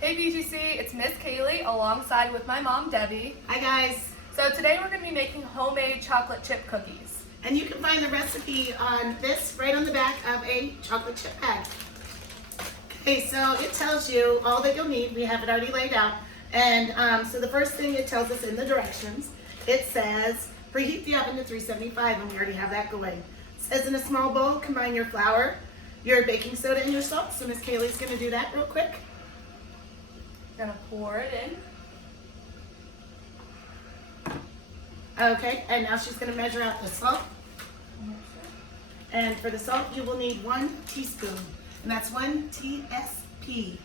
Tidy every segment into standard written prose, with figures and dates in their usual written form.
Hey BGC, it's Miss Caley alongside with my mom Debbie. Hi guys. So today we're going to be making homemade chocolate chip cookies. And you can find the recipe on this right on the back of a chocolate chip bag. Okay, so it tells you all that you'll need. We have it already laid out. And so the first thing it tells us in the directions, it says preheat the oven to 375, and we already have that going. It says in a small bowl, combine your flour, your baking soda, and your salt. So Miss Caley's going to do that real quick. Gonna pour it in. Okay, and now she's going to measure out the salt. And for the salt, you will need 1 teaspoon, and that's 1 TSP.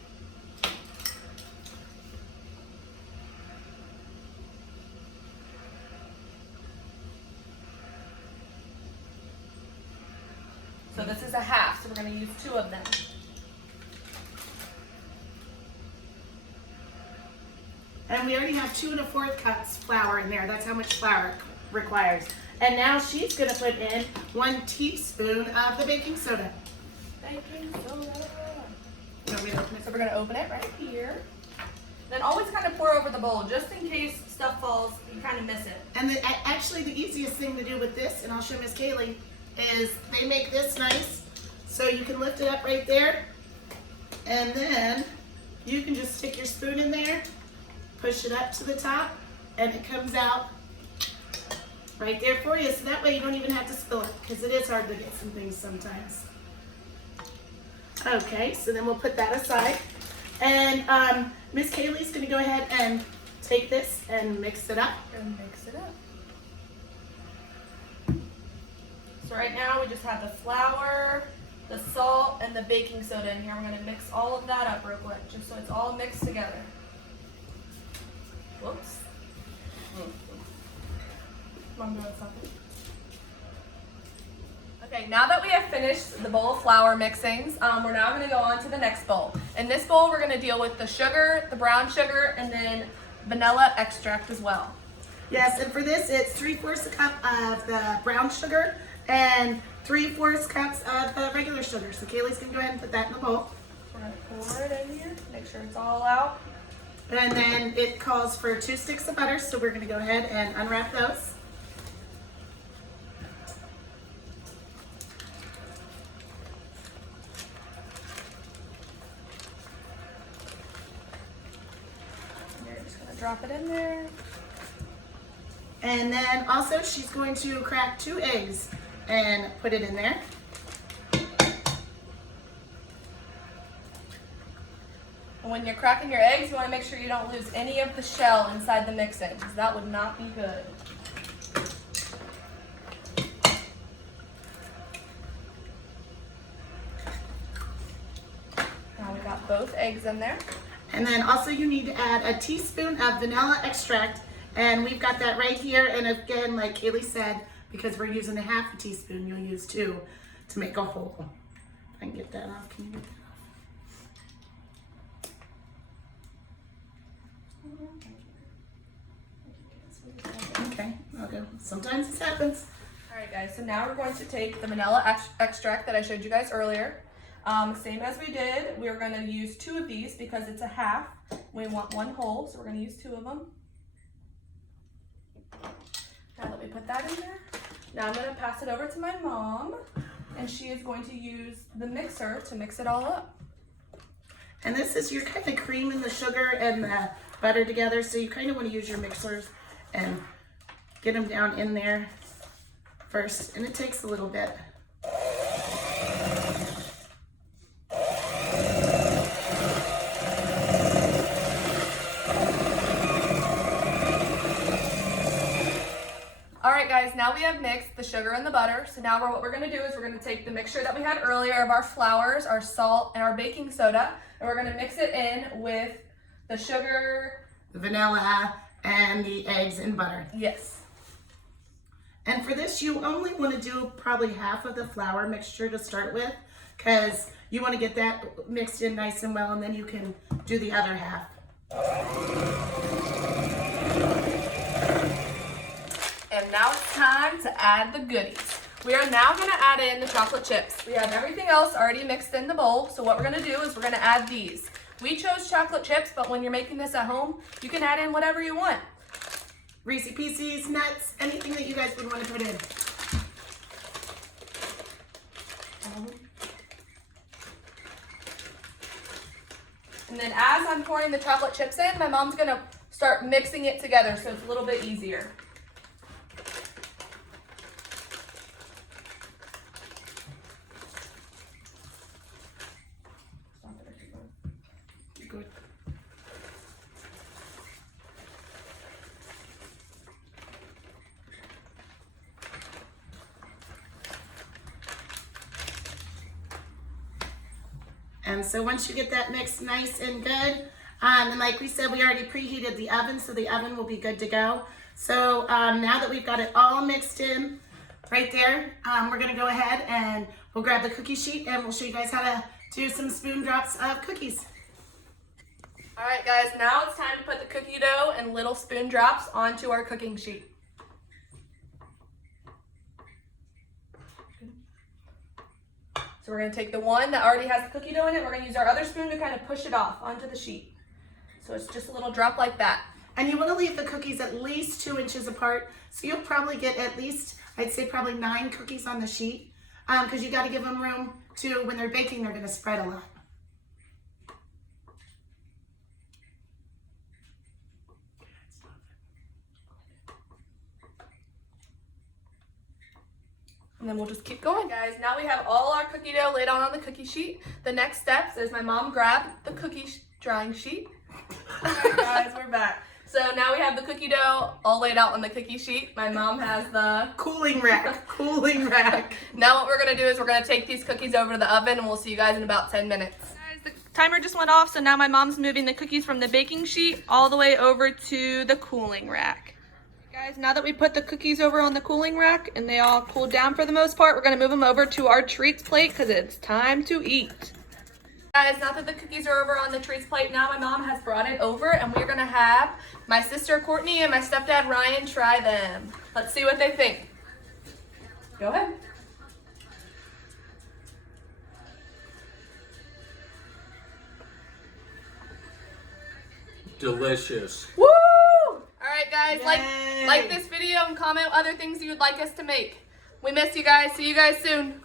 So this is a half, so we're going to use 2 of them. And we already have 2 1/4 cups flour in there. That's how much flour it requires. And now she's going to put in 1 teaspoon of the baking soda. Baking soda. You want me to open it? So we're going to open it right here. Then always kind of pour over the bowl, just in case stuff falls, you kind of miss it. And actually the easiest thing to do with this, and I'll show Miss Caley, is they make this nice. So you can lift it up right there. And then you can just stick your spoon in there, push it up to the top, and it comes out right there for you. So that way you don't even have to spill it, because it is hard to get some things sometimes. Okay, so then we'll put that aside. And Miss Caley's gonna go ahead and take this and mix it up. And mix it up. So right now we just have the flour, the salt, and the baking soda in here. We're gonna mix all of that up real quick, just so it's all mixed together. Whoops. Mom doing something. Okay, now that we have finished the bowl of flour mixings, we're now going to go on to the next bowl. In this bowl, we're going to deal with the sugar, the brown sugar, and then vanilla extract as well. Yes, and for this, it's 3/4 cup of the brown sugar and 3/4 cups of the regular sugar. So Kaylee's going to go ahead and put that in the bowl. We're going to pour it in here, make sure it's all out. And then it calls for 2 sticks of butter, so we're going to go ahead and unwrap those. You're just going to drop it in there. And then also she's going to crack 2 eggs and put it in there. And when you're cracking your eggs, you want to make sure you don't lose any of the shell inside the mixing, because that would not be good. Now we got both eggs in there. And then also you need to add a teaspoon of vanilla extract, and we've got that right here. And again, like Kaylee said, because we're using a 1/2 teaspoon, you'll use 2 to make a whole. If I can get that off, can you get that off? Okay, I'll go. Sometimes this happens. All right, guys, so now we're going to take the vanilla extract that I showed you guys earlier. Same as we did, we're going to use 2 of these because it's a half. We want 1 whole, so we're going to use 2 of them. Now that we put that in there, now I'm going to pass it over to my mom, and she is going to use the mixer to mix it all up. And this is, you're kind of creaming the sugar and the butter together, so you kind of want to use your mixers and get them down in there first, and it takes a little bit. All right, guys, now we have mixed the sugar and the butter. So now what we're gonna do is we're gonna take the mixture that we had earlier of our flours, our salt, and our baking soda, and we're gonna mix it in with the sugar, The vanilla, and the eggs and butter. yes. And for this, you only want to do probably 1/2 of the flour mixture to start with, because you want to get that mixed in nice and well, and then you can do the other 1/2. And now it's time to add the goodies. We are now gonna add in the chocolate chips. We have everything else already mixed in the bowl, so what we're gonna do is we're gonna add these. We chose chocolate chips, but when you're making this at home, you can add in whatever you want. Reese's Pieces, nuts, anything that you guys would want to put in. And then as I'm pouring the chocolate chips in, my mom's gonna start mixing it together so it's a little bit easier. Good. And so once you get that mix nice and good, and like we said, we already preheated the oven, so the oven will be good to go. So now that we've got it all mixed in right there, we're gonna go ahead and we'll grab the cookie sheet and we'll show you guys how to do some spoon drops of cookies. All right, guys, now it's time to put the cookie dough and little spoon drops onto our cooking sheet. So we're gonna take the one that already has the cookie dough in it, we're gonna use our other spoon to kind of push it off onto the sheet. So it's just a little drop like that. And you wanna leave the cookies at least 2 inches apart. So you'll probably get at least, I'd say probably 9 cookies on the sheet, because you gotta give them room to, when they're baking, they're gonna spread a lot. And then we'll just keep going, guys. Now we have all our cookie dough laid out on the cookie sheet. The next steps is my mom grabbed the cookie drying sheet. All right, guys, we're back. So now we have the cookie dough all laid out on the cookie sheet. My mom has the cooling rack, cooling rack. Now what we're gonna do is we're gonna take these cookies over to the oven and we'll see you guys in about 10 minutes. Guys, the timer just went off, so now my mom's moving the cookies from the baking sheet all the way over to the cooling rack. Guys, now that we put the cookies over on the cooling rack and they all cooled down for the most part, we're gonna move them over to our treats plate because it's time to eat. Guys, now that the cookies are over on the treats plate, now my mom has brought it over and we're gonna have my sister Courtney and my stepdad Ryan try them. Let's see what they think. Go ahead. Delicious. Woo! Alright guys, Yay. like this video and comment other things you would like us to make. We miss you guys. See you guys soon.